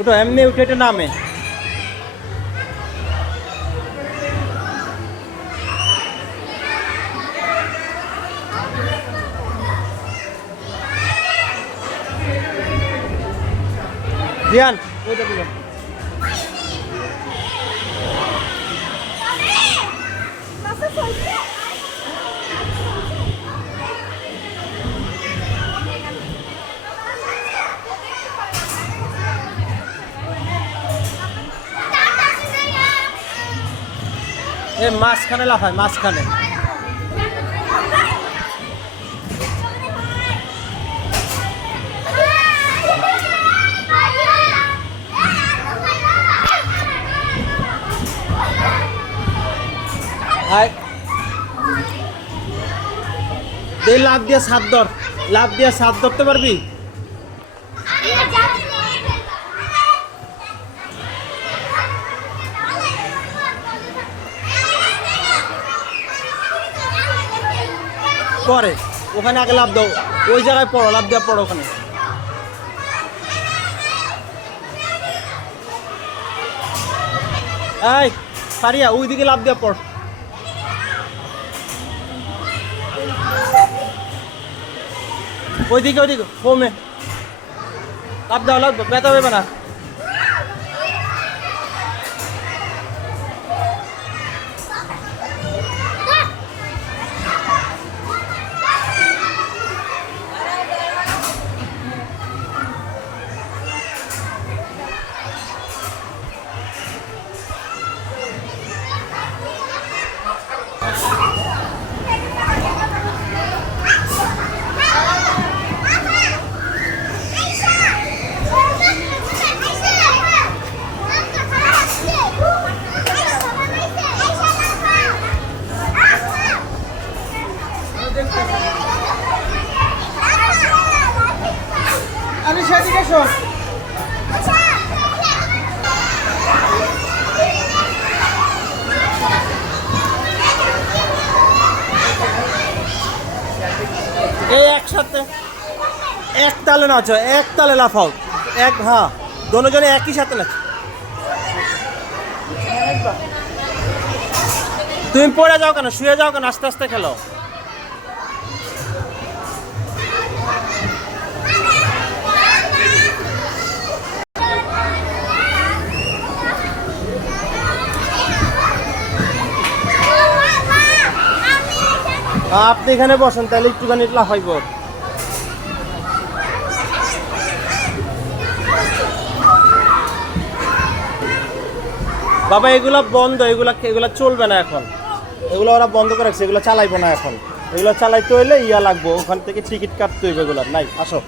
উঠো, এমনি উঠে এটা নামে। রিয়ান ওইটা দিল। এ মাঝখানে লাফায়, মাঝখানে। লাভ দিয়ে সাত ধর, লাভ দিয়ে সাত ধরতে পারবি? পরে ওখানে আগে লাভ দাও, ওই জায়গায় পড়ো, লাভ দেওয়া পড়ো ওখানে। এই সারিয়া ওইদিকে লাভ দেওয়া পড়। ওইদিকে ওইদিকে হোমে লাভ দাও, লাভ ব্যথা হবে না। আমি সেদিকে শোন, এই একসাথে এক তালে নাচো, এক তালে লাফাও, এক হ্যাঁ দোনোজনে একই সাথে নাচো। তুমি পড়ে যাও কেন, শুয়ে যাও কেন, আস্তে আস্তে খেলো। আপনি এখানে বসেন, তাহলে একটুখানি লাফাইব। বাবা এগুলা বন্ধ, এগুলা চলবে না এখন, এগুলো ওরা বন্ধ করে রাখছে, এগুলো চালাইবো না এখন। এগুলো চালাইতে হইলে ইয়া লাগবো, ওখান থেকে টিকিট কাটতে হইবে। এগুলো নাই, আসো।